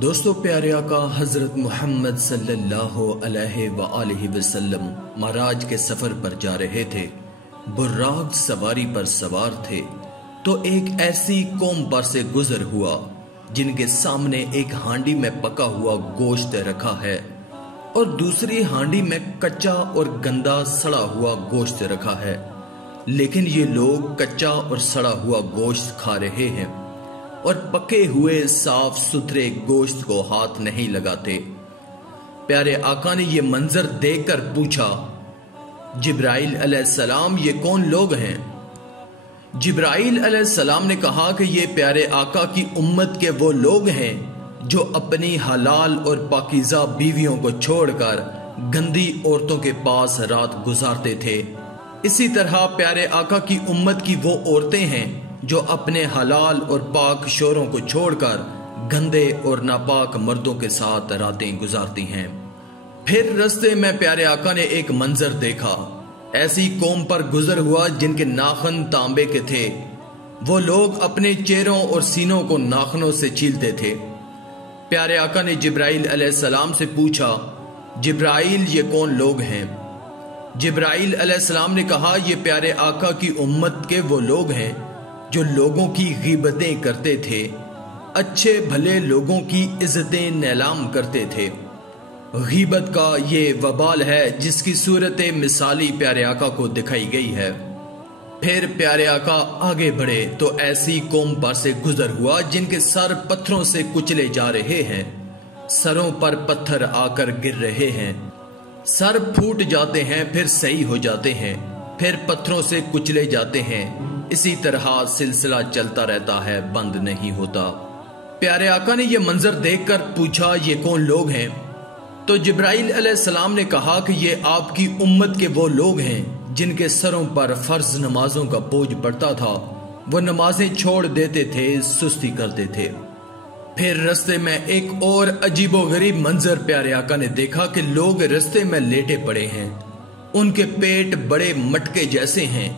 دوستو پیارے آقا حضرت محمد صلی اللہ علیہ وآلہ وسلم معراج کے سفر پر جا رہے تھے، براق سواری پر سوار تھے تو ایک ایسی قوم پر سے گزر ہوا جن کے سامنے ایک ہانڈی میں پکا ہوا گوشت رکھا ہے اور دوسری ہانڈی میں کچا اور گندا سڑا ہوا گوشت رکھا ہے، لیکن یہ لوگ کچا اور سڑا ہوا گوشت کھا رہے ہیں اور پکے ہوئے صاف ستھرے گوشت کو ہاتھ نہیں لگاتے۔ پیارے آقا نے یہ منظر دیکھ کر پوچھا، جبرائیل علیہ السلام یہ کون لوگ ہیں؟ جبرائیل علیہ السلام نے کہا کہ یہ پیارے آقا کی امت کے وہ لوگ ہیں جو اپنی حلال اور پاکیزہ بیویوں کو چھوڑ کر گندی عورتوں کے پاس رات گزارتے تھے۔ اسی طرح پیارے آقا کی امت کی وہ عورتیں ہیں جو اپنے حلال اور پاک شوہروں کو چھوڑ کر گندے اور ناپاک مردوں کے ساتھ راتیں گزارتی ہیں۔ پھر رستے میں پیارے آقا نے ایک منظر دیکھا، ایسی قوم پر گزر ہوا جن کے ناخن تانبے کے تھے، وہ لوگ اپنے چہروں اور سینوں کو ناخنوں سے چھیلتے تھے۔ پیارے آقا نے جبرائیل علیہ السلام سے پوچھا، جبرائیل یہ کون لوگ ہیں؟ جبرائیل علیہ السلام نے کہا، یہ پیارے آقا کی امت کے وہ لوگ ہیں جو لوگوں کی غیبتیں کرتے تھے، اچھے بھلے لوگوں کی عزتیں نیلام کرتے تھے۔ غیبت کا یہ وبال ہے جس کی صورت مثالی پیارے آقا کو دکھائی گئی ہے۔ پھر پیارے آقا آگے بڑھے تو ایسی قوم پر سے گزر ہوا جن کے سر پتھروں سے کچلے جا رہے ہیں، سروں پر پتھر آ کر گر رہے ہیں، سر پھوٹ جاتے ہیں پھر صحیح ہو جاتے ہیں، پھر پتھروں سے کچلے جاتے ہیں، اسی طرح سلسلہ چلتا رہتا ہے، بند نہیں ہوتا۔ پیارے آقا نے یہ منظر دیکھ کر پوچھا، یہ کون لوگ ہیں؟ تو جبرائیل علیہ السلام نے کہا کہ یہ آپ کی امت کے وہ لوگ ہیں جن کے سروں پر فرض نمازوں کا بوجھ پڑتا تھا، وہ نمازیں چھوڑ دیتے تھے، سستی کرتے تھے۔ پھر رستے میں ایک اور عجیب و غریب منظر پیارے آقا نے دیکھا کہ لوگ رستے میں لیٹے پڑے ہیں، ان کے پیٹ بڑے مٹکے جیسے ہیں،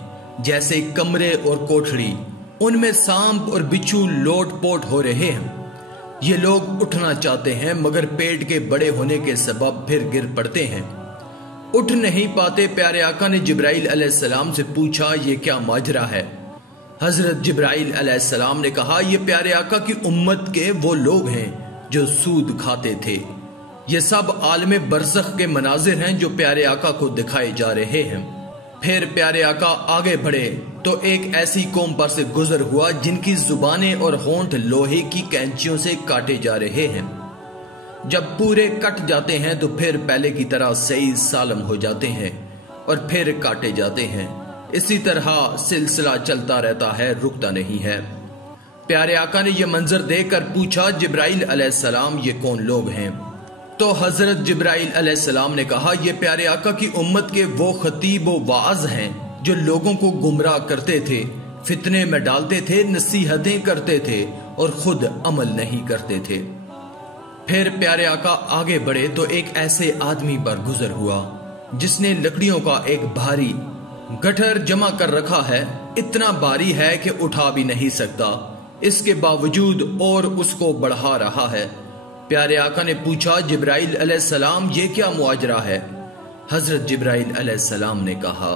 جیسے کمرے اور کوٹھڑی، ان میں سانپ اور بچھو لوٹ پوٹ ہو رہے ہیں۔ یہ لوگ اٹھنا چاہتے ہیں مگر پیٹ کے بڑے ہونے کے سبب پھر گر پڑتے ہیں، اٹھ نہیں پاتے۔ پیارے آقا نے جبرائیل علیہ السلام سے پوچھا، یہ کیا ماجرا ہے؟ حضرت جبرائیل علیہ السلام نے کہا، یہ پیارے آقا کی امت کے وہ لوگ ہیں جو سود کھاتے تھے۔ یہ سب عالم برزخ کے مناظر ہیں جو پیارے آقا کو دکھائے جا رہے ہیں۔ پھر پیارے آقا آگے بڑھے تو ایک ایسی قوم پر سے گزر ہوا جن کی زبانیں اور ہونٹ لوہے کی کینچیوں سے کاٹے جا رہے ہیں، جب پورے کٹ جاتے ہیں تو پھر پہلے کی طرح صحیح سالم ہو جاتے ہیں اور پھر کاٹے جاتے ہیں، اسی طرح سلسلہ چلتا رہتا ہے، رکتا نہیں ہے۔ پیارے آقا نے یہ منظر دیکھ کر پوچھا، جبرائیل علیہ السلام یہ کون لوگ ہیں؟ تو حضرت جبرائیل علیہ السلام نے کہا، یہ پیارے آقا کی امت کے وہ خطیب و واعظ ہیں جو لوگوں کو گمراہ کرتے تھے، فتنے میں ڈالتے تھے، نصیحتیں کرتے تھے اور خود عمل نہیں کرتے تھے۔ پھر پیارے آقا آگے بڑھے تو ایک ایسے آدمی پر گزر ہوا جس نے لکڑیوں کا ایک بھاری گٹھر جمع کر رکھا ہے، اتنا بھاری ہے کہ اٹھا بھی نہیں سکتا، اس کے باوجود اور اس کو بڑھا رہا ہے۔ پیارے آقا نے پوچھا، جبرائیل علیہ السلام یہ کیا معاجرہ ہے؟ حضرت جبرائیل علیہ السلام نے کہا،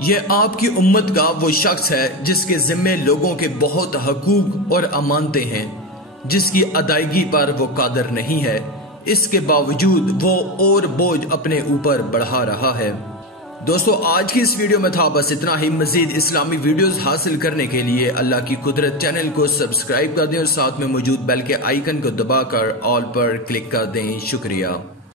یہ آپ کی امت کا وہ شخص ہے جس کے ذمے لوگوں کے بہت حقوق اور امانتیں ہیں، جس کی ادائیگی پر وہ قادر نہیں ہے، اس کے باوجود وہ اور بوجھ اپنے اوپر بڑھا رہا ہے۔ دوستو آج کی اس ویڈیو میں تھا بس اتنا ہی۔ مزید اسلامی ویڈیوز حاصل کرنے کے لیے اللہ کی قدرت چینل کو سبسکرائب کر دیں اور ساتھ میں موجود بیل کے آئیکن کو دبا کر آل پر کلک کر دیں۔ شکریہ۔